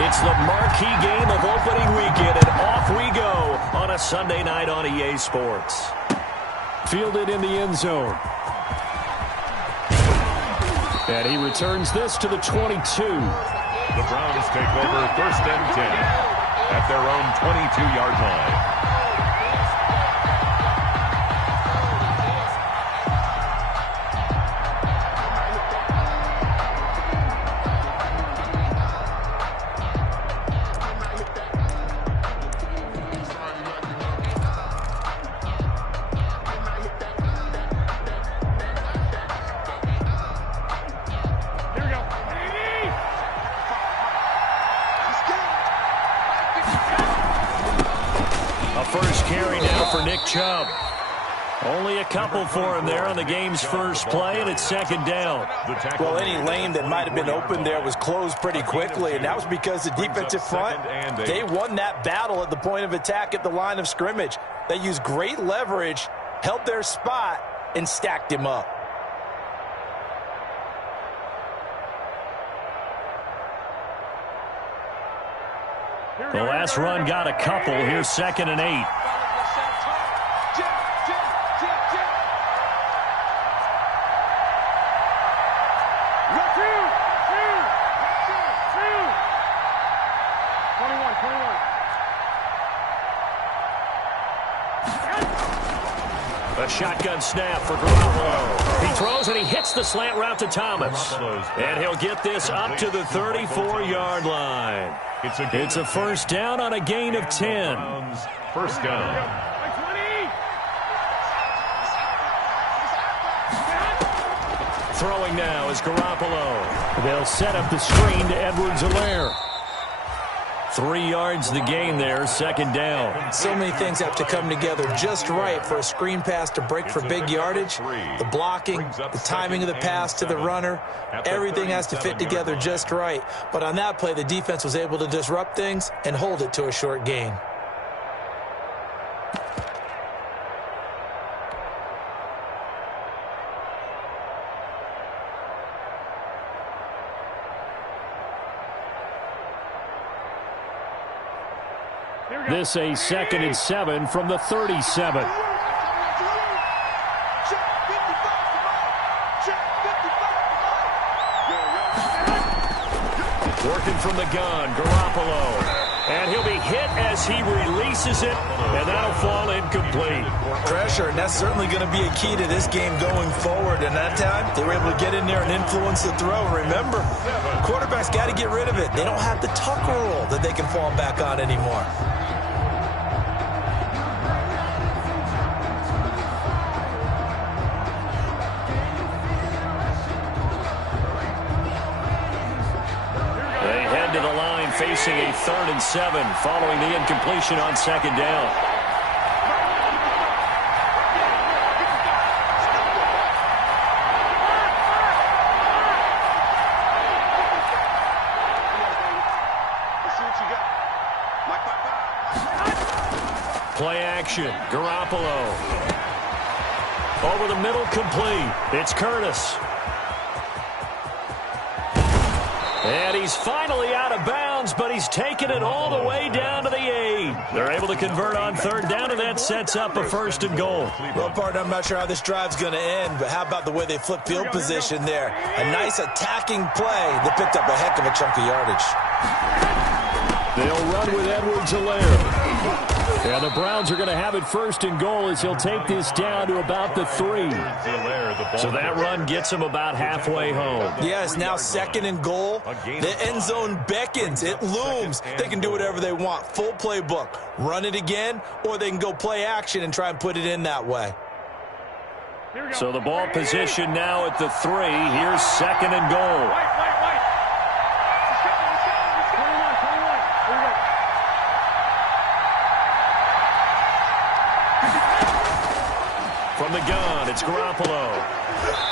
It's the marquee game of opening weekend, and off we go on a Sunday night on EA Sports. Fielded in the end zone. And he returns this to the 22. The Browns take over 1st and 10 at their own 22-yard line. First carry now for Nick Chubb. Only a couple for him there on the game's first play, and it's 2nd down. Well, any lane that might have been open there was closed pretty quickly, and that was because the defensive front, they won that battle at the point of attack at the line of scrimmage. They used great leverage, held their spot, and stacked him up. The last run got a couple. Here's 2nd and 8. A shotgun snap for Garoppolo. He throws and he hits the slant route to Thomas. And he'll get this up to the 34-yard line. It's a first down on a gain of 10. First down. Throwing now is Garoppolo. They'll set up the screen to Edwards-Helaire. 3 yards the gain there, 2nd down. So many things have to come together just right for a screen pass to break for big yardage. The blocking, the timing of the pass to the runner, everything has to fit together just right. But on that play, the defense was able to disrupt things and hold it to a short gain. This a 2nd and 7 from the 37. Working from the gun, Garoppolo. And he'll be hit as he releases it, and that'll fall incomplete. Pressure, and that's certainly going to be a key to this game going forward. And that time, they were able to get in there and influence the throw. Remember, quarterbacks got to get rid of it. They don't have the tuck rule that they can fall back on anymore. Facing a 3rd and 7 following the incompletion on 2nd down. Play action. Garoppolo. Over the middle, complete. It's Curtis. And he's finally out of bounds, but he's taken it all the way down to the 8. They're able to convert on 3rd down, and that sets up a 1st and goal. Well, partner, I'm not sure how this drive's going to end, but how about the way they flip field position there? A nice attacking play that picked up a heck of a chunk of yardage. They'll run with Edwards-Helaire. And the Browns are going to have it 1st and goal as he'll take this down to about the 3. So that run gets him about halfway home. Yes, now 2nd and goal. The end zone beckons. It looms. They can do whatever they want. Full playbook. Run it again, or they can go play action and try and put it in that way. So the ball position now at the 3. Here's 2nd and goal. From the gun, it's Garoppolo.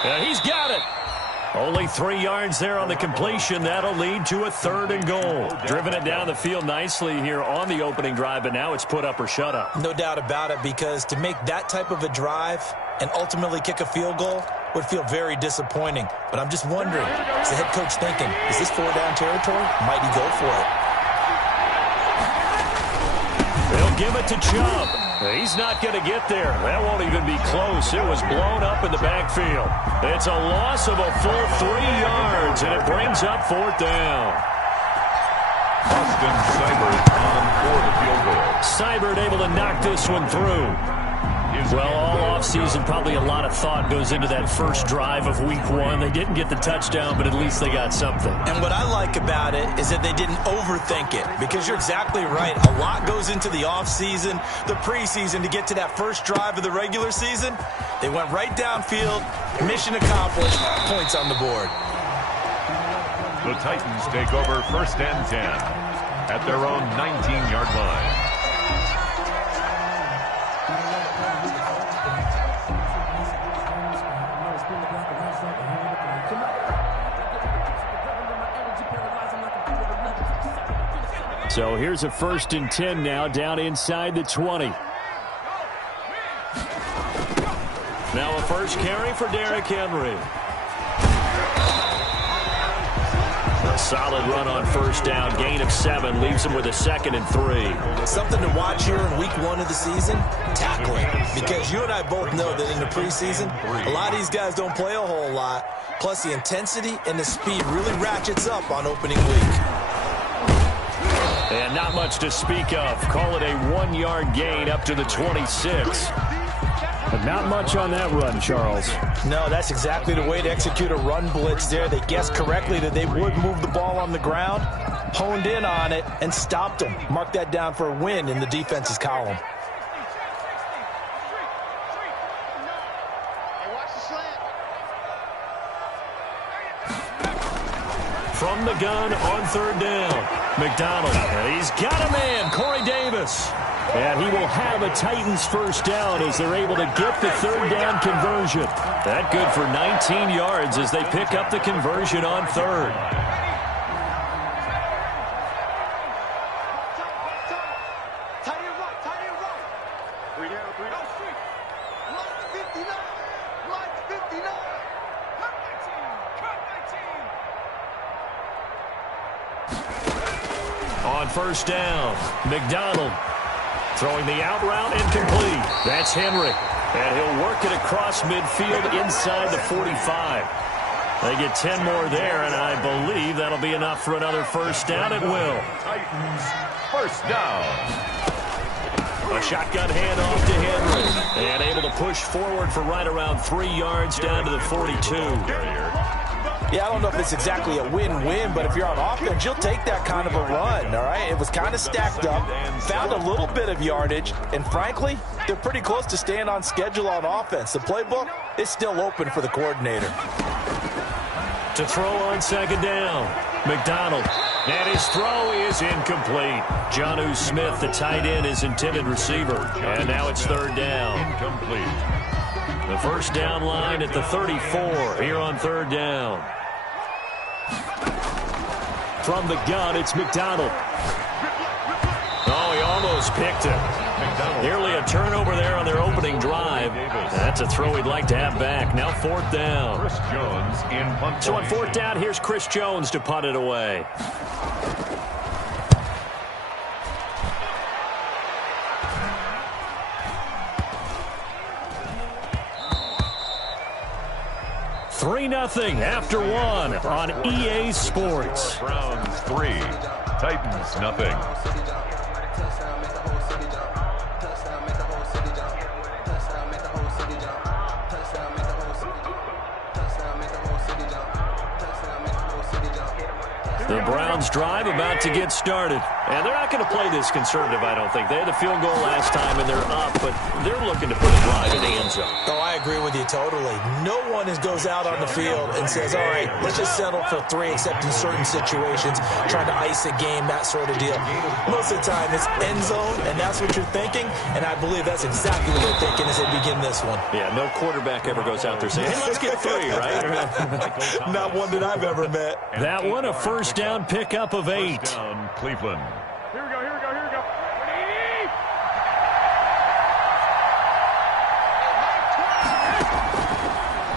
And he's got it. Only 3 yards there on the completion. That'll lead to a 3rd and goal. Driven it down the field nicely here on the opening drive, but now it's put up or shut up. No doubt about it, because to make that type of a drive and ultimately kick a field goal would feel very disappointing. But I'm just wondering, is the head coach thinking, is this 4-down territory? Might he go for it? give it to Chubb. He's not going to get there. That won't even be close. It was blown up in the backfield. It's a loss of a full 3 yards, and it brings up 4th down. Austin Seibert on for the field goal. Seibert able to knock this one through. Well, all offseason, probably a lot of thought goes into that first drive of Week 1. They didn't get the touchdown, but at least they got something. And what I like about it is that they didn't overthink it, because you're exactly right. A lot goes into the offseason, the preseason, to get to that first drive of the regular season. They went right downfield, mission accomplished, points on the board. The Titans take over 1st and 10 at their own 19-yard line. So here's a 1st and 10 now, down inside the 20. Now a first carry for Derrick Henry. A solid run on 1st down, gain of 7, leaves him with a 2nd and 3. Something to watch here in Week 1 of the season, tackling. Because you and I both know that in the preseason, a lot of these guys don't play a whole lot. Plus the intensity and the speed really ratchets up on opening week. And not much to speak of. Call it a 1-yard gain up to the 26. But not much on that run, Charles. No, that's exactly the way to execute a run blitz there. They guessed correctly that they would move the ball on the ground, honed in on it, and stopped them. Mark that down for a win in the defense's column. From the gun on 3rd down. McDonald, and he's got a man, Corey Davis. And he will have a Titans 1st down as they're able to get the 3rd down conversion. That good for 19 yards as they pick up the conversion on 3rd. On 1st down, McDonald throwing the out route incomplete. That's Henry. And he'll work it across midfield inside the 45. They get 10 more there, and I believe that'll be enough for another 1st down. It will. Titans 1st down. A shotgun handoff to Henry. And able to push forward for right around 3 yards down to the 42. Yeah, I don't know if it's exactly a win-win, but if you're on offense, you'll take that kind of a run, all right? It was kind of stacked up, found a little bit of yardage, and frankly, they're pretty close to staying on schedule on offense. The playbook is still open for the coordinator. To throw on 2nd down, McDonald. And his throw is incomplete. Jonnu Smith, the tight end, is intended receiver. And now it's 3rd down. Incomplete. The 1st down line at the 34 here on 3rd down. From the gun, it's McDonald. Oh, he almost picked it. Nearly a turnover there on their opening drive. That's a throw he'd like to have back. Now 4th down. Chris Jones in punt. So on 4th down, here's Chris Jones to punt it away. Three 3-0 after 1 on EA Sports. Browns 3, Titans nothing. The Browns drive about to get started. And they're not going to play this conservative, I don't think. They had a field goal last time, and they're up, but they're looking to put a drive in the end zone. Oh, I agree with you totally. No one goes out on the field and says, all right, let's just settle for 3, except in certain situations, trying to ice a game, that sort of deal. Most of the time, it's end zone, and that's what you're thinking, and I believe that's exactly what they're thinking as they begin this one. Yeah, no quarterback ever goes out there saying, hey, let's get 3, right? Not one that I've ever met. That one, a first down pickup of 8. First down, Cleveland. Here we go, here we go, here we go.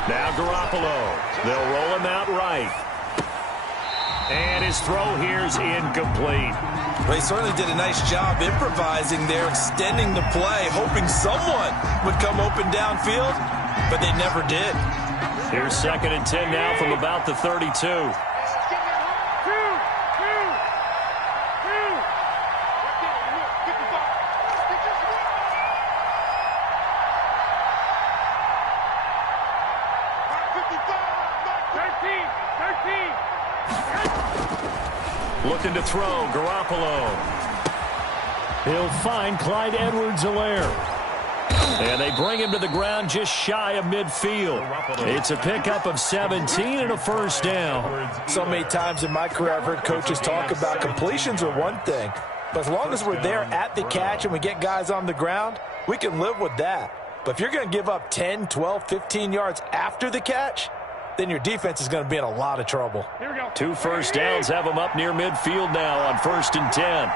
Now Garoppolo. They'll roll him out right. And his throw here is incomplete. Well, he certainly did a nice job improvising there, extending the play, hoping someone would come open downfield, but they never did. Here's 2nd and 10 now from about the 32. Looking to throw, Garoppolo. He'll find Clyde Edwards-Helaire. And they bring him to the ground just shy of midfield. It's a pickup of 17 and a first down. So many times in my career I've heard coaches talk about completions are one thing, but as long as we're there at the catch and we get guys on the ground, we can live with that. But if you're going to give up 10, 12, 15 yards after the catch, then your defense is going to be in a lot of trouble. 2 first downs have them up near midfield now on 1st and 10.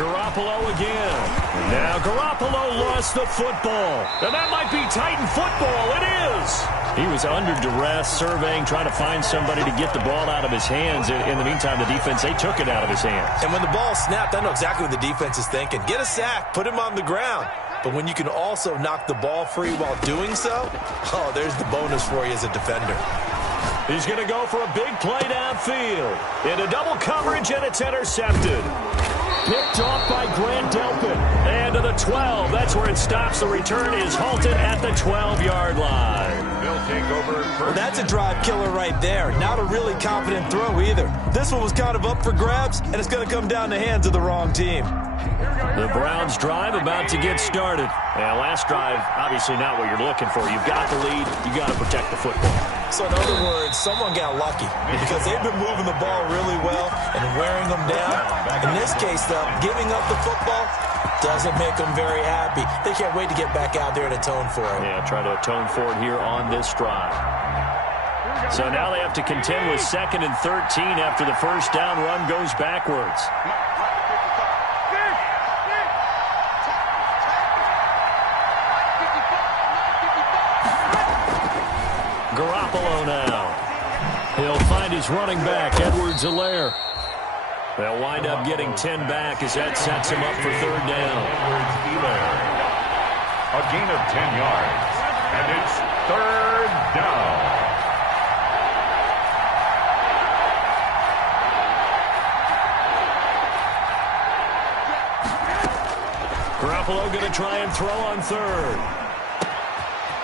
Garoppolo again. Now Garoppolo lost the football. And that might be Titan football. It is. He was under duress, surveying, trying to find somebody to get the ball out of his hands. In the meantime, the defense, they took it out of his hands. And when the ball snapped, I know exactly what the defense is thinking. Get a sack, put him on the ground. But when you can also knock the ball free while doing so, oh, there's the bonus for you as a defender. He's going to go for a big play downfield. Into double coverage, and it's intercepted. Picked off by Grant Delpit. And to the 12. That's where it stops. The return is halted at the 12-yard line. They'll take over. Well, that's a drive killer right there. Not a really confident throw either. This one was kind of up for grabs, and it's going to come down the hands of the wrong team. The Browns drive about to get started. And last drive, obviously not what you're looking for. You've got the lead. You've got to protect the football. So in other words, someone got lucky because they've been moving the ball really well and wearing them down. In this case, though, giving up the football doesn't make them very happy. They can't wait to get back out there and atone for it. Yeah, try to atone for it here on this drive. So now they have to contend with 2nd and 13 after the first down run goes backwards. Garoppolo now. He'll find his running back, Edwards-Helaire. They'll wind up getting 10 back as that sets him up for 3rd down. A gain of 10 yards. And it's 3rd down. Garoppolo going to try and throw on 3rd.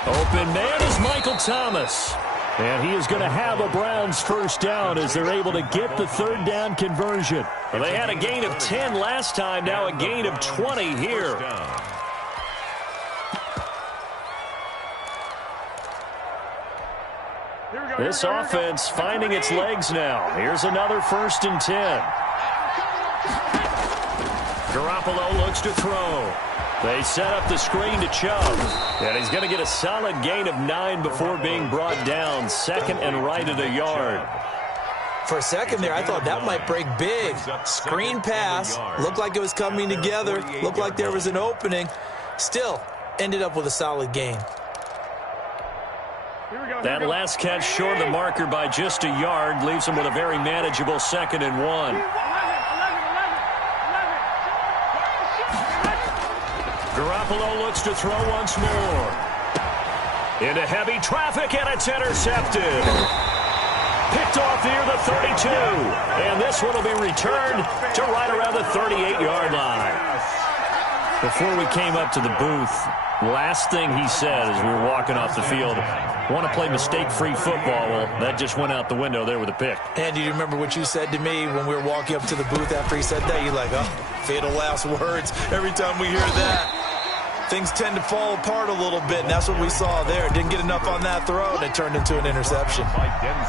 Open man is Michael Thomas. And he is going to have a Browns first down as they're able to get the 3rd down conversion. Well, they had a gain of 10 last time, now a gain of 20 here. This offense finding its legs now. Here's another 1st and 10. Garoppolo looks to throw. They set up the screen to Chubb. And he's going to get a solid gain of 9 before being brought down. 2nd and right at a yard. For a second there, I thought that might break big. Screen pass. Looked like it was coming together. Looked like there was an opening. Still, ended up with a solid gain. That last catch short of the marker by just a yard leaves him with a very manageable 2nd and 1. Garoppolo looks to throw once more. Into heavy traffic, and it's intercepted. Picked off near the 32. And this one will be returned to right around the 38-yard line. Before we came up to the booth, last thing he said as we were walking off the field, want to play mistake-free football. Well, that just went out the window there with a pick. And do you remember what you said to me when we were walking up to the booth after he said that? You're like, oh, fatal last words. Every time we hear that, things tend to fall apart a little bit, and that's what we saw there. Didn't get enough on that throw, and it turned into an interception.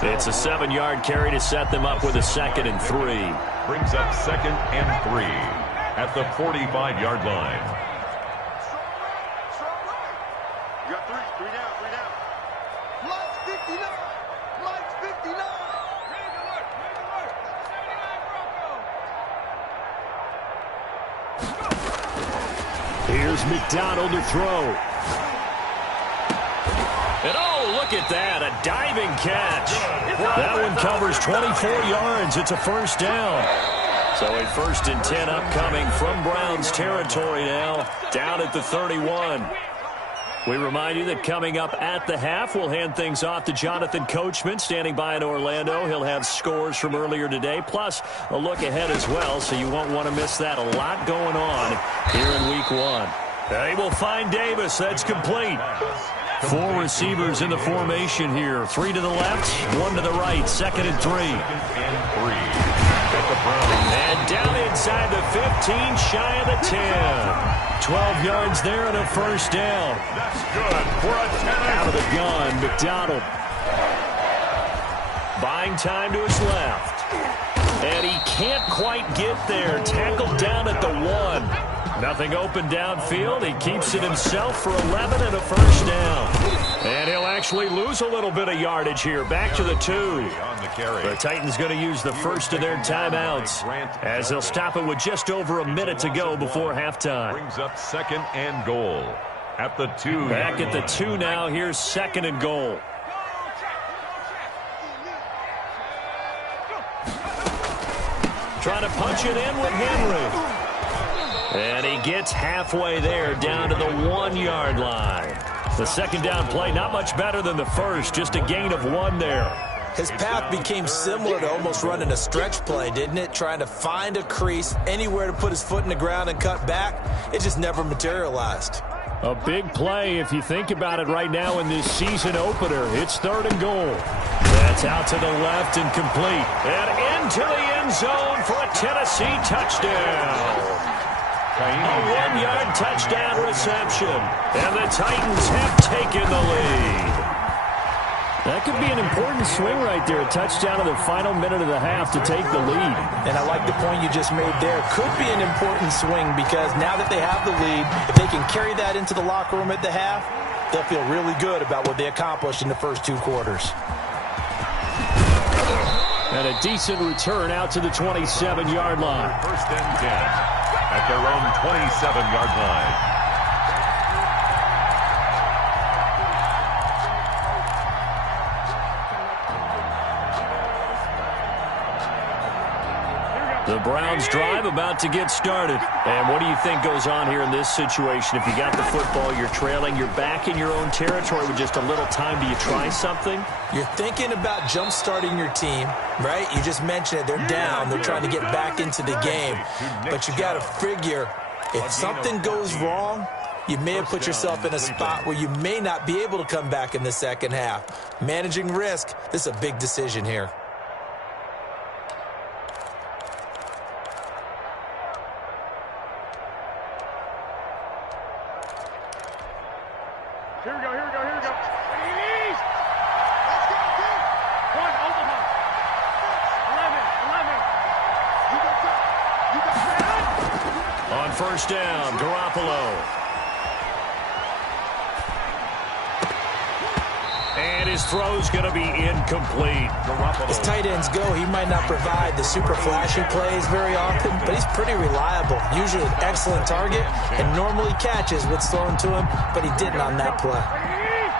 It's a 7-yard carry to set them up with a 2nd and 3. Brings up 2nd and 3 at the 45-yard line. You got 3 down. Mike's 59. Mike's 59. Ready to work. 79 Bronco. Here's McDonald to throw. And oh, look at that, a diving catch. That one covers 24 yards. It's a first down. So a 1st and 10 upcoming from Browns territory now, down at the 31. We remind you that coming up at the half, we'll hand things off to Jonathan Coachman, standing by in Orlando. He'll have scores from earlier today, plus a look ahead as well, so you won't want to miss that. A lot going on here in Week 1. They will find Davis. That's complete. 4 receivers in the formation here. 3 to the left, 1 to the right. 2nd and 3. And down inside the 15, shy of the 10. 12 yards there and a first down. That's good for a 10. Out of the gun, McDonald. Buying time to his left. And he can't quite get there. Tackled down at the 1. Nothing open downfield. He keeps it himself for 11 and a first down. And he'll actually lose a little bit of yardage here. Back to the 2. The Titans going to use the first of their timeouts as they'll stop it with just over a minute to go before halftime. Brings up 2nd and goal at the 2. Back at the 2 now. Here's 2nd and goal. Trying to punch it in with Henry. And he gets halfway there, down to the 1-yard line. The 2nd down play, not much better than the first, just a gain of 1 there. His path became similar to almost running a stretch play, didn't it? Trying to find a crease, anywhere to put his foot in the ground and cut back. It just never materialized. A big play if you think about it right now in this season opener. It's 3rd and goal. That's out to the left and complete. And into the end zone for a Tennessee touchdown. A 1-yard touchdown reception. And the Titans have taken the lead. That could be an important swing right there. A touchdown in the final minute of the half to take the lead. And I like the point you just made there. Could be an important swing because now that they have the lead, if they can carry that into the locker room at the half, they'll feel really good about what they accomplished in the first 2 quarters. And a decent return out to the 27-yard line. 1st and 10 at their own 27-yard line. The Browns drive about to get started. And what do you think goes on here in this situation? If you got the football, you're trailing, you're back in your own territory with just a little time. Do you try something? You're thinking about jump-starting your team, right? You just mentioned it. They're down. They're trying to get back into the game. But you got to figure if something goes wrong, you may have put yourself in a spot where you may not be able to come back in the second half. Managing risk, this is a big decision here. Here we go. Let's go, team. 1, Omaha. 11. You got On 1st down, Garoppolo. And his throw's going to be incomplete. As tight ends go, he might not provide the super flashy plays very often, but he's pretty reliable. Usually an excellent target and normally catches what's thrown to him, but he didn't on that play.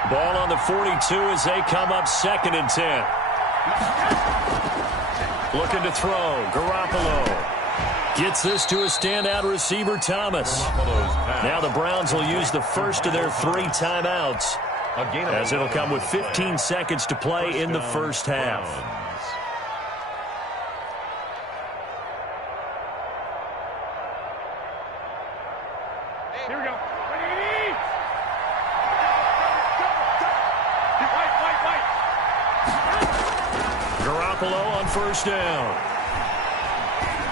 Ball on the 42 as they come up 2nd and 10. Looking to throw. Garoppolo gets this to a standout receiver, Thomas. Now the Browns will use the first of their 3 timeouts, as it'll come with 15 seconds to play in the first half. Here we go. Garoppolo on 1st down.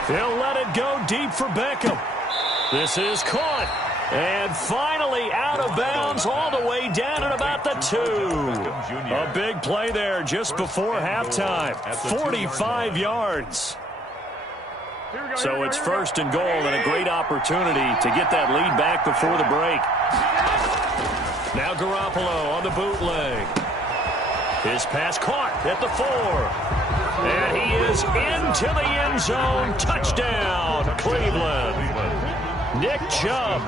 He'll let it go deep for Beckham. This is caught. And finally out of bounds all the way down at about the 2. A big play there just before halftime. 45 yards. So it's 1st and goal and a great opportunity to get that lead back before the break. Now Garoppolo on the bootleg. His pass caught at the 4. And he is into the end zone. Touchdown, Cleveland. Nick Chubb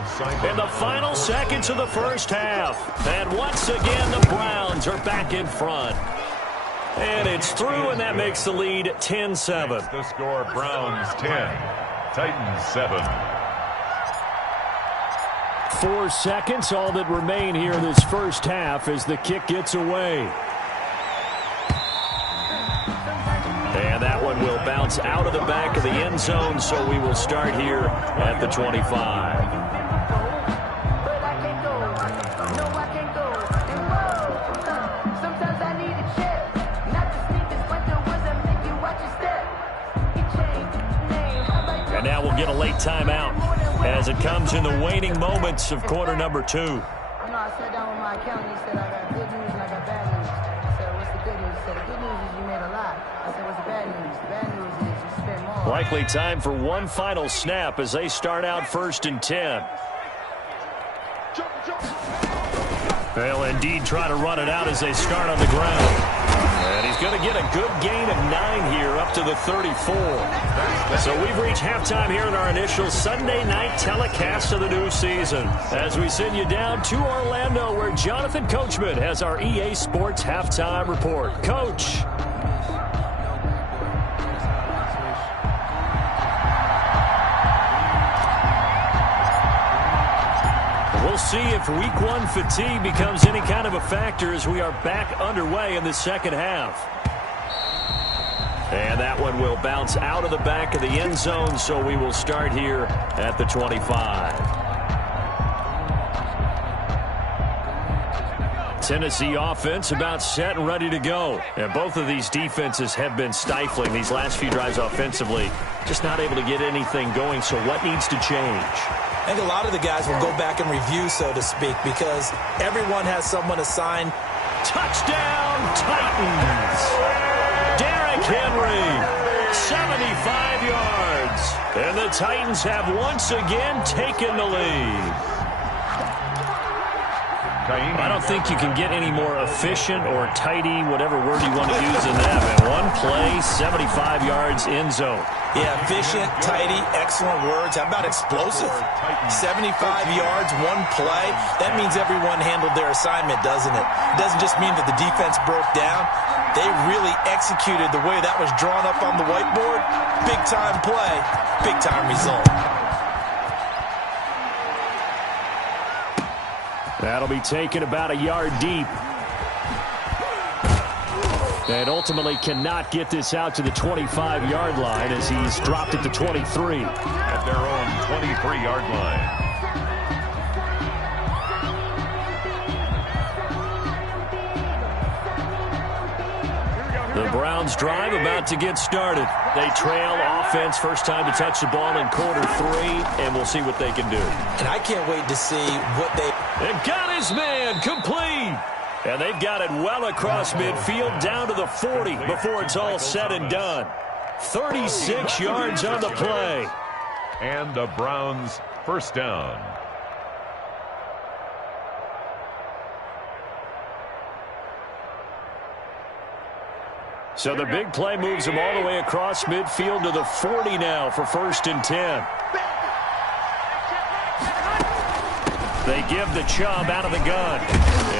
in the final seconds of the first half. And once again, the Browns are back in front. And it's through, and that makes the lead 10-7. The score, Browns 10, Titans 7. 4 seconds, all that remain here in this first half as the kick gets away. And that one will bounce out of the back of the end zone, so we will start here at the 25. And now we'll get a late timeout as it comes in the waning moments of quarter number 2. I know I sat down with my accountant. He said, I got good news and I got bad news. I said, what's the good news? He said, the good news is you made a lot. I said, what's the bad news? The bad news is you spent more. Likely time for one final snap as they start out 1st and 10. They'll indeed try to run it out as they start on the ground. And he's going to get a good gain of 9 here up to the 34. So we've reached halftime here in our initial Sunday night telecast of the new season. As we send you down to Orlando where Jonathan Coachman has our EA Sports halftime report. Coach. We'll see if week 1 fatigue becomes any kind of a factor as we are back underway in the second half. And that one will bounce out of the back of the end zone, so we will start here at the 25. Tennessee offense about set and ready to go. And both of these defenses have been stifling these last few drives offensively. Just not able to get anything going, so what needs to change? I think a lot of the guys will go back and review, so to speak, because everyone has someone assigned. Touchdown, Titans! Derrick Henry, 75 yards. And the Titans have once again taken the lead. I don't think you can get any more efficient or tidy, whatever word you want to use in that. And one play, 75 yards in zone. Yeah, efficient, tidy, excellent words. How about explosive? 75 yards, one play. That means everyone handled their assignment, doesn't it? It doesn't just mean that the defense broke down. They really executed the way that was drawn up on the whiteboard. Big-time play, big-time result. That'll be taken about a yard deep. And ultimately cannot get this out to the 25-yard line as he's dropped at the 23. At their own 23-yard line. The Browns drive about to get started. They trail offense, first time to touch the ball in quarter 3, and we'll see what they can do. And I can't wait to see what they... And got his man complete. And they've got it well across midfield down to the 40 before it's all said and done. 36 yards on the play. And the Browns first down. So the big play moves them all the way across midfield to the 40 now for 1st and 10. They give the Chubb out of the gun.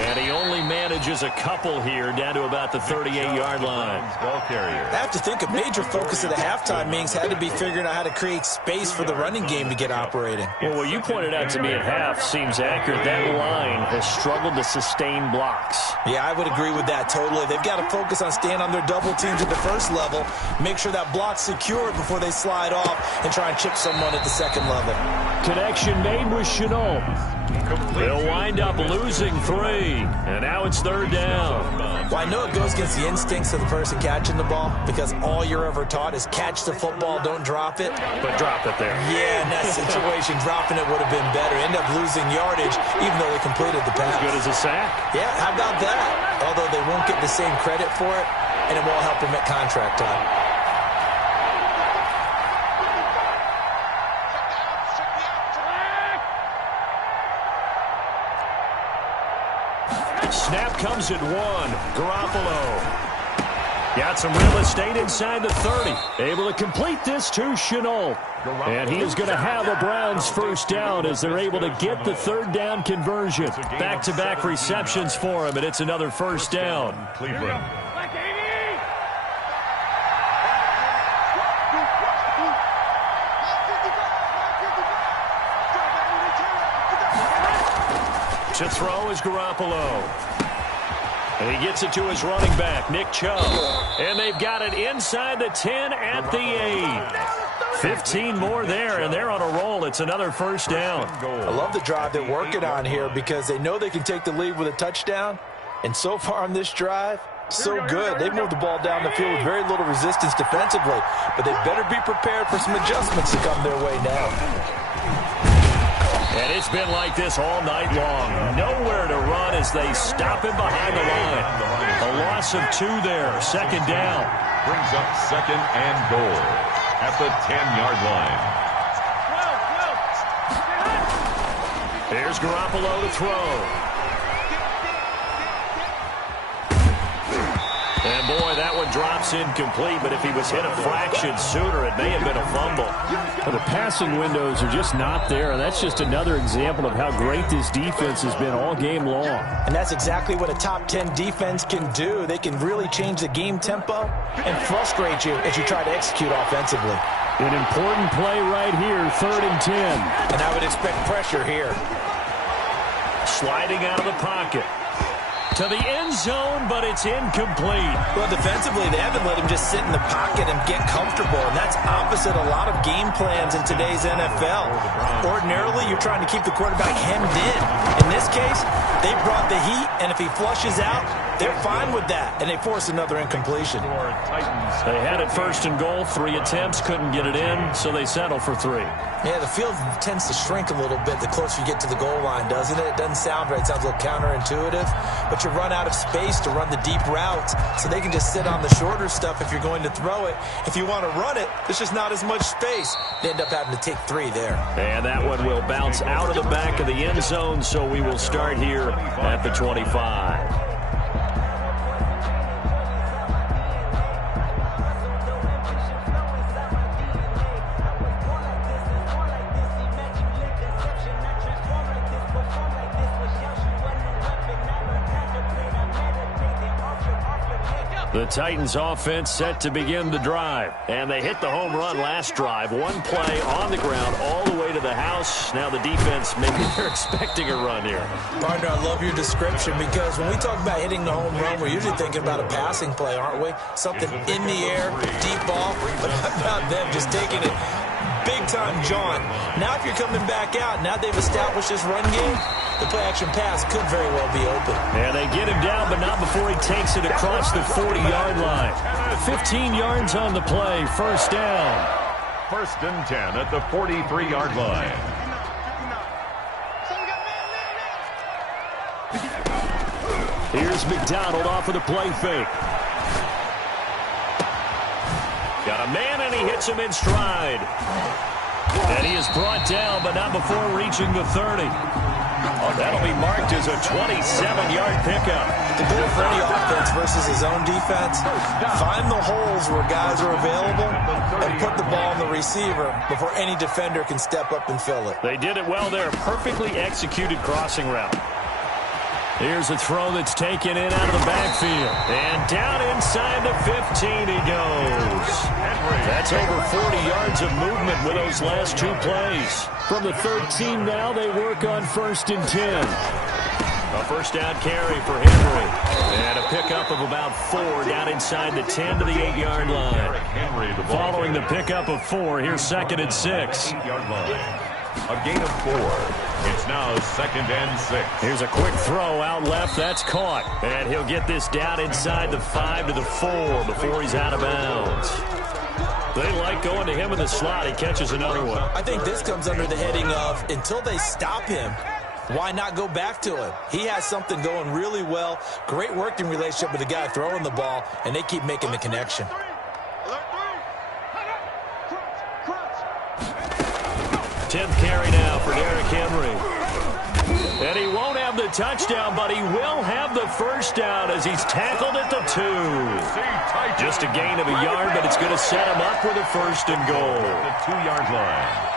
And he only manages a couple here down to about the 38-yard line. I have to think a major focus of the halftime meetings had to be figuring out how to create space for the running game to get operating. Well, what you pointed out to me at half seems accurate. That line has struggled to sustain blocks. Yeah, I would agree with that totally. They've got to focus on staying on their double teams at the first level, make sure that block's secure before they slide off and try and chip someone at the second level. Connection made with Chenault. They'll wind up losing 3, and now it's 3rd down. Well, I know it goes against the instincts of the person catching the ball because all you're ever taught is catch the football, don't drop it. But drop it there. Yeah, in that situation, dropping it would have been better. End up losing yardage even though they completed the pass. As good as a sack. Yeah, how about that? Although they won't get the same credit for it, and it won't help them at contract time. Snap comes at 1. Garoppolo. Got some real estate inside the 30. Able to complete this to Chenault. And he is going to have a Browns first down as they're able to get the third down conversion. Back-to-back receptions for him, and it's another first down. Cleveland. To throw is Garoppolo. And he gets it to his running back, Nick Chubb. And they've got it inside the 10 at the 8. 15 more there, and they're on a roll. It's another first down. I love the drive they're working on here because they know they can take the lead with a touchdown. And so far on this drive, so good. They've moved the ball down the field with very little resistance defensively. But they better be prepared for some adjustments to come their way now. And it's been like this all night long. Nowhere to run as they stop him behind the line. A loss of 2 there. Second down. Brings up second and goal at the 10-yard line. Here's Garoppolo to throw. And, boy, that one drops incomplete, but if he was hit a fraction sooner, it may have been a fumble. Well, the passing windows are just not there, and that's just another example of how great this defense has been all game long. And that's exactly what a top 10 defense can do. They can really change the game tempo and frustrate you as you try to execute offensively. An important play right here, 3rd and 10. And I would expect pressure here. Sliding out of the pocket. To the end zone, but it's incomplete. Well, defensively, they haven't let him just sit in the pocket and get comfortable, and that's opposite a lot of game plans in today's NFL. Ordinarily, you're trying to keep the quarterback hemmed in. In this case, they brought the heat, and if he flushes out, they're fine with that, and they force another incompletion. They had it 1st and goal, 3 attempts, couldn't get it in, so they settle for 3. Yeah, the field tends to shrink a little bit the closer you get to the goal line, doesn't it? It doesn't sound right. It sounds a little counterintuitive, but you run out of space to run the deep routes, so they can just sit on the shorter stuff if you're going to throw it. If you want to run it, there's just not as much space. They end up having to take 3 there. And that one will bounce out of the back of the end zone, so we will start here at the 25. The Titans offense set to begin the drive. And they hit the home run last drive. One play on the ground all the way to the house. Now the defense, maybe they're expecting a run here. Partner, I love your description because when we talk about hitting the home run, we're usually thinking about a passing play, aren't we? Something in the air, deep ball. But how about them just taking it big-time jaunt? Now if you're coming back out, now they've established this run game, the play-action pass could very well be open. And they get him down, but not before he takes it across the 40-yard line. 15 yards on the play, first down. 1st and 10 at the 43-yard line. Here's McDonald off of the play fake. Got a man, and he hits him in stride. And he is brought down, but not before reaching the 30. Oh, that'll be marked as a 27-yard pickup. The goal for any offense versus his own defense, find the holes where guys are available and put the ball on the receiver before any defender can step up and fill it. They did it well there. Perfectly executed crossing route. Here's a throw that's taken in out of the backfield. And down inside the 15 he goes. That's over 40 yards of movement with those last 2 plays. From the 13 now, they work on 1st and 10. A first down carry for Henry. And a pickup of about 4 down inside the 10 to the 8-yard line. Following the pickup of 4, here's 2nd and 6. A gain of 4. It's now 2nd and 6. Here's a quick throw out left. That's caught. And he'll get this down inside the 5 to the 4 before he's out of bounds. They like going to him in the slot. He catches another one. I think this comes under the heading of until they stop him, why not go back to him? He has something going really well. Great working relationship with the guy throwing the ball, and they keep making the connection. 10th carry now for Derrick Henry. And he won't have the touchdown, but he will have the first down as he's tackled at the 2. Just a gain of a yard, but it's going to set him up with a first and goal. The 2-yard line.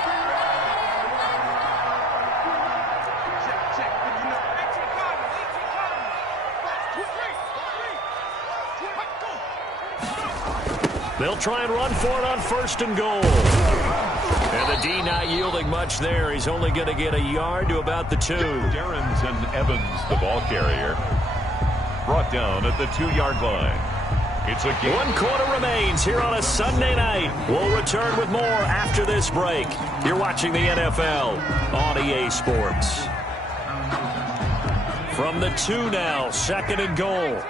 They'll try and run for it on first and goal. And the D not yielding much there. He's only going to get a yard to about the 2. Darrington Evans, the ball carrier, brought down at the 2-yard line. It's a game. 1 quarter remains here on a Sunday night. We'll return with more after this break. You're watching the NFL on EA Sports. From the 2 now, second and goal.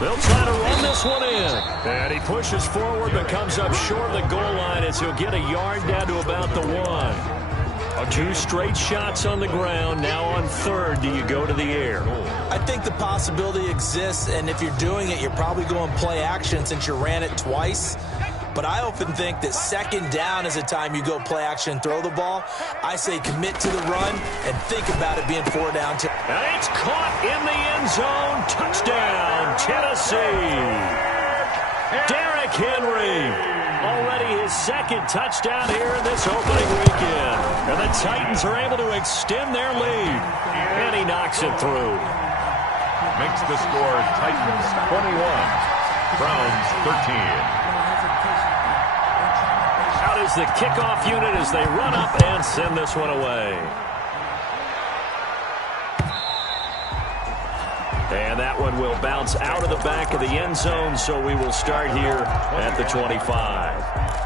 They'll try to run this one in. And he pushes forward but comes up short of the goal line as he'll get a yard down to about the 1. 2 straight shots on the ground. Now on third, do you go to the air? I think the possibility exists, and if you're doing it, you're probably going play action since you ran it twice. But I often think that second down is a time you go play action and throw the ball. I say commit to the run and think about it being 4 down. And it's caught in the end zone. Touchdown, Tennessee. Derrick Henry. Already his second touchdown here in this opening weekend. And the Titans are able to extend their lead. And he knocks it through. Makes the score Titans 21, Browns 13. Out is the kickoff unit as they run up and send this one away. And that one will bounce out of the back of the end zone, so we will start here at the 25.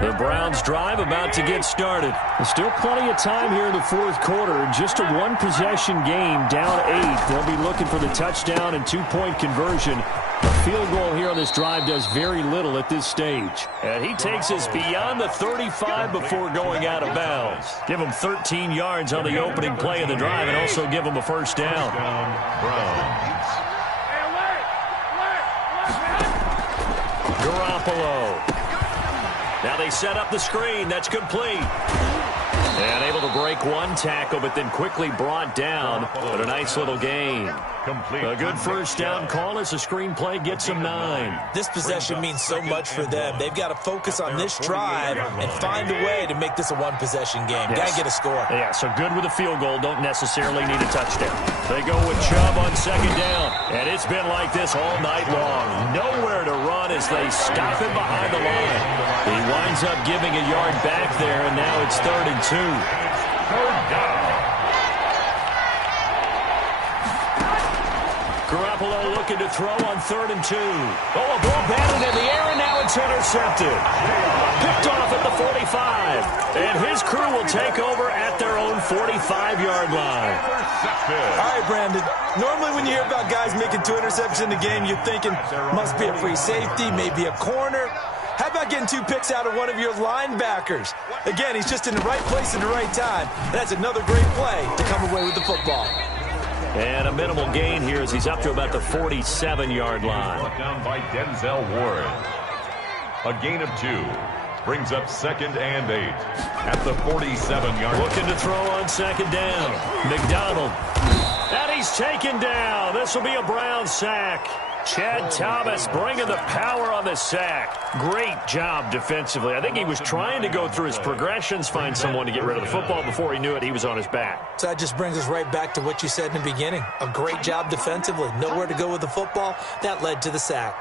The Browns drive about to get started. There's still plenty of time here in the fourth quarter. Just a one-possession game, down 8. They'll be looking for the touchdown and 2-point conversion. A field goal here on this drive does very little at this stage. And he takes us beyond the 35 before going out of bounds. Give him 13 yards on the opening play of the drive and also give him a first down. Garoppolo. Now they set up the screen. That's complete. And able to break one tackle, but then quickly brought down. But a nice little gain. A good first down call as the screenplay gets them 9. This possession means so much for them. They've got to focus on this drive and find a way to make this a one-possession game. Got to get a score. Yeah, so good with a field goal. Don't necessarily need a touchdown. They go with Chubb on second down. And it's been like this all night long. Nowhere to run as they stop him behind the line. He winds up giving a yard back there, and now it's 3rd and 2. Garoppolo looking to throw on 3rd and 2. Oh, a ball batted in the air, and now it's intercepted. Picked off at the 45. And his crew will take over at their own 45-yard line. All right, Brandon. Normally when you hear about guys making 2 interceptions in the game, you're thinking must be a free safety, maybe a corner. How about getting 2 picks out of one of your linebackers? Again, he's just in the right place at the right time. That's another great play to come away with the football. And a minimal gain here as he's up to about the 47-yard line. Brought down by Denzel Ward. A gain of 2. Brings up 2nd and 8 at the 47-yard line. Looking to throw on second down. McDonald. And he's taken down. This will be a Brown sack. Chad Thomas bringing the power on the sack. Great job defensively. I think he was trying to go through his progressions, find someone to get rid of the football. Before he knew it, he was on his back. So that just brings us right back to what you said in the beginning. A great job defensively. Nowhere to go with the football. That led to the sack.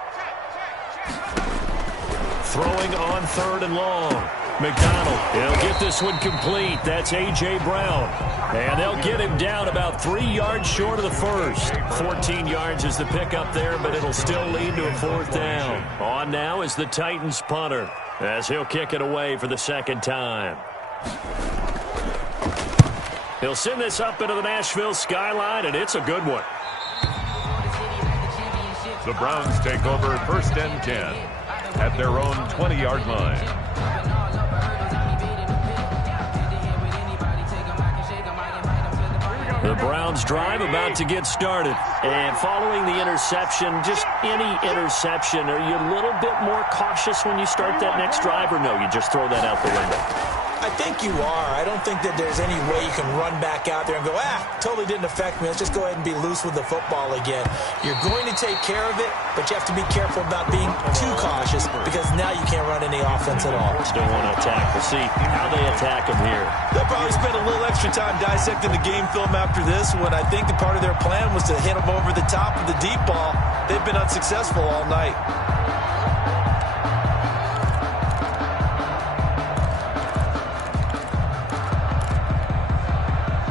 Throwing on 3rd and long. McDonald, he'll get this one complete. That's A.J. Brown. And they'll get him down about 3 yards short of the first. 14 yards is the pickup there, but it'll still lead to a 4th down. On now is the Titans punter as he'll kick it away for the 2nd time. He'll send this up into the Nashville skyline, and it's a good one. The Browns take over 1st and 10 at their own 20-yard line. The Browns drive about to get started. And following the interception, just any interception, are you a little bit more cautious when you start that next drive, or no, you just throw that out the window? I think you are. I don't think that there's any way you can run back out there and go, totally didn't affect me. Let's just go ahead and be loose with the football again. You're going to take care of it, but you have to be careful about being too cautious because now you can't run any offense at all. Still want to attack. We'll see how they attack him here. They'll probably spend a little extra time dissecting the game film after this one. I think the part of their plan was to hit him over the top of the deep ball. They've been unsuccessful all night.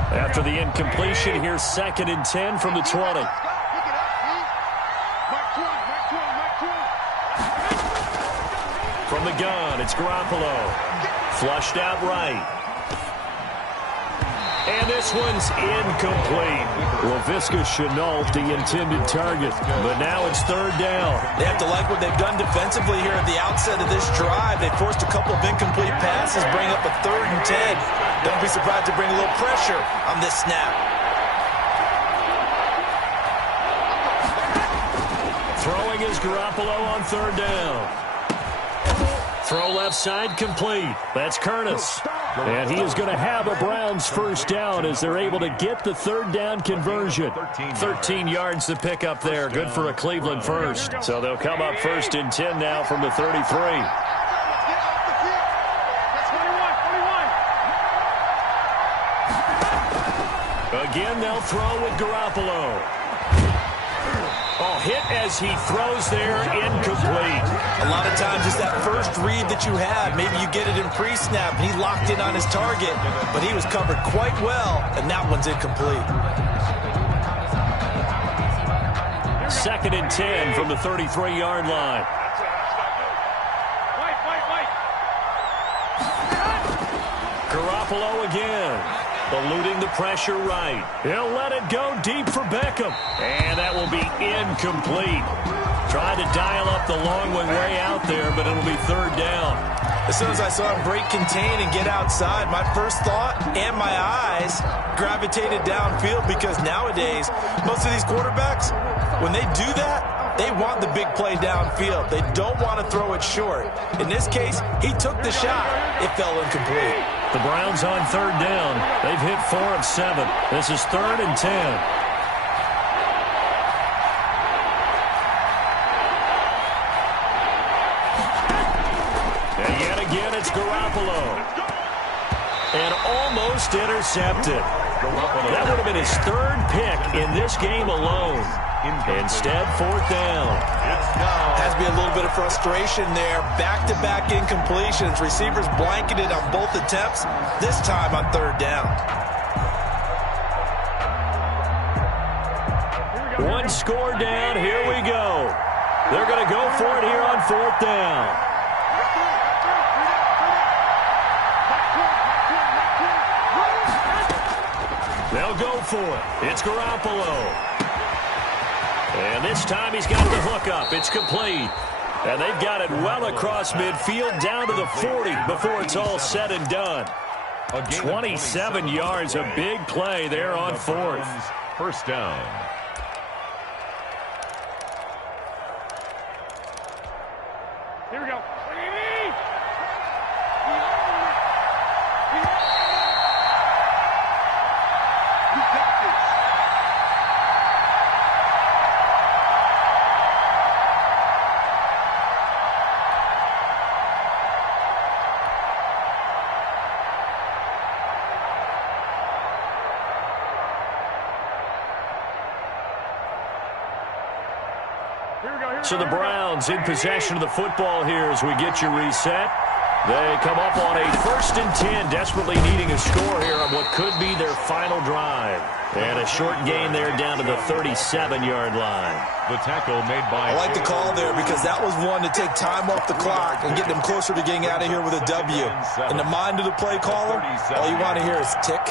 After the incompletion, here's 2nd and 10 from the 20. From the gun, it's Garoppolo. Flushed out right. And this one's incomplete. Laviska Shenault, the intended target. But now it's 3rd down. They have to like what they've done defensively here at the outset of this drive. They forced a couple of incomplete passes, bring up a 3rd and 10. Don't be surprised to bring a little pressure on this snap. Throwing is Garoppolo on 3rd down. Throw left side complete. That's Curtis. And he is going to have a Browns 1st down as they're able to get the 3rd down conversion. 13 yards to pick up there. Good for a Cleveland first. So they'll come up 1st and 10 now from the 33. Again, they'll throw with Garoppolo. Oh, hit as he throws there, incomplete. A lot of times it's that first read that you have. Maybe you get it in pre-snap, and he locked in on his target, but he was covered quite well, and that one's incomplete. 2nd and 10 from the 33-yard line. Garoppolo again. Eluding the pressure right. He'll let it go deep for Beckham. And that will be incomplete. Tried to dial up the long way out there, but it'll be 3rd down. As soon as I saw him break contain and get outside, my first thought and my eyes gravitated downfield because nowadays, most of these quarterbacks, when they do that, they want the big play downfield. They don't want to throw it short. In this case, he took the shot. It fell incomplete. The Browns on 3rd down. They've hit 4 of 7. This is 3rd and 10. And yet again, it's Garoppolo. And almost intercepted. That would have been his 3rd pick in this game alone. Instead, 4th down. Has to be a little bit of frustration there. Back-to-back incompletions. Receivers blanketed on both attempts, this time on 3rd down. One score down. Here we go. They're going to go for it here on 4th down. They'll go for it. It's Garoppolo. And this time he's got the hook up. It's complete. And they've got it well across midfield down to the 40 before it's all said and done. 27 yards, a big play there on 4th. 1st down. Here we go. You got this. So the Browns in possession of the football here as we get you reset. They come up on a 1st and 10, desperately needing a score here on what could be their final drive. And a short gain there down to the 37-yard line. The tackle made by... I like the call there because that was one to take time off the clock and get them closer to getting out of here with a W. In the mind of the play caller, all you want to hear is tick,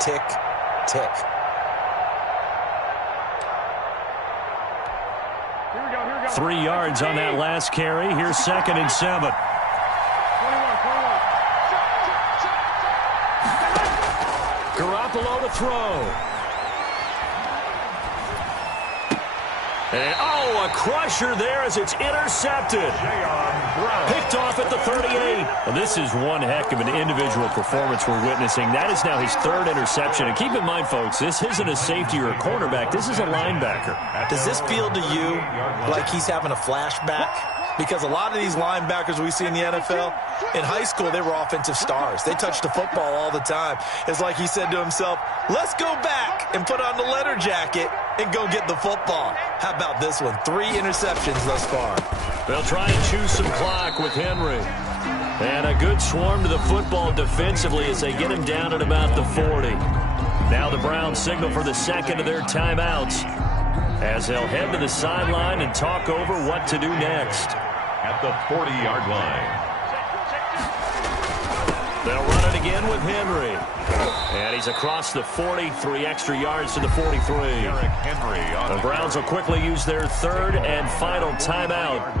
tick, tick. 3 yards on that last carry. Here's 2nd and 7. Garoppolo to throw. And, oh, a crusher there as it's intercepted. Picked off at the 38. Well, this is one heck of an individual performance we're witnessing. That is now his third interception. And keep in mind, folks, this isn't a safety or a cornerback. This is a linebacker. Does this feel to you like he's having a flashback? Because a lot of these linebackers we see in the NFL, in high school, they were offensive stars. They touched the football all the time. It's like he said to himself, let's go back and put on the leather jacket and go get the football. How about this one? 3 interceptions thus far. They'll try and choose some clock with Henry. And a good swarm to the football defensively as they get him down at about the 40. Now the Browns signal for the second of their timeouts as they'll head to the sideline and talk over what to do next. At the 40-yard line. They'll run it again with Henry. And he's across the 40, 3 extra yards to the 43. The Browns will quickly use their third and final timeout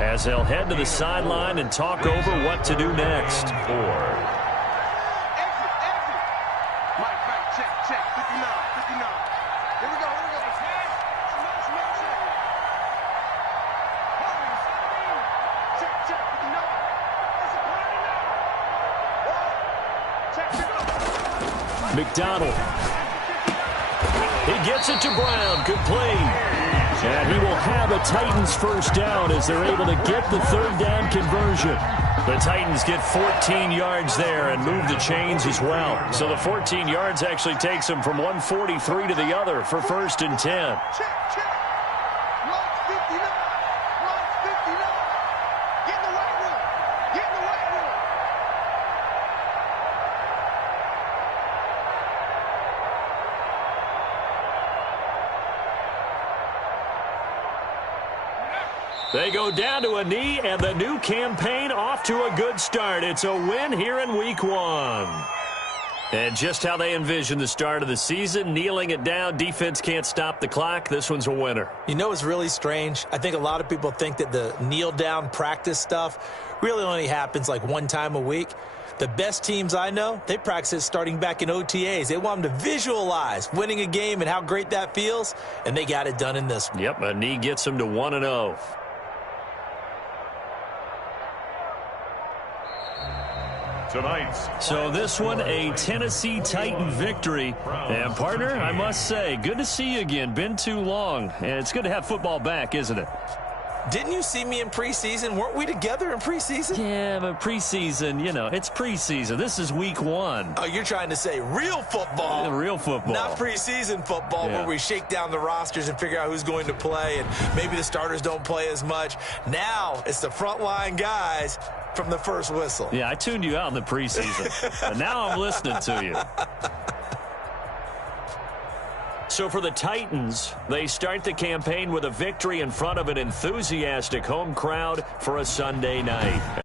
as they'll head to the sideline and talk over what to do next. McDonald. He gets it to Brown. Complete. And he will have a Titans first down as they're able to get the third down conversion. The Titans get 14 yards there and move the chains as well. So the 14 yards actually takes them from 143 to the other for 1st and 10. They go down to a knee, and the new campaign off to a good start. It's a win here in Week 1. And just how they envision the start of the season, kneeling it down, defense can't stop the clock. This one's a winner. You know what's really strange? I think a lot of people think that the kneel-down practice stuff really only happens like one time a week. The best teams I know, they practice it starting back in OTAs. They want them to visualize winning a game and how great that feels, and they got it done in this one. Yep, a knee gets them to 1-0. So this one, a Tennessee Titan victory. And, partner, I must say, good to see you again. Been too long. And it's good to have football back, isn't it? Didn't you see me in preseason? Weren't we together in preseason? Yeah, but preseason, you know, it's preseason. This is Week 1. Oh, you're trying to say real football. Real football. Not preseason football where we shake down the rosters and figure out who's going to play, and maybe the starters don't play as much. Now it's the frontline guys from the first whistle. Yeah, I tuned you out in the preseason. And now I'm listening to you. So for the Titans, they start the campaign with a victory in front of an enthusiastic home crowd for a Sunday night.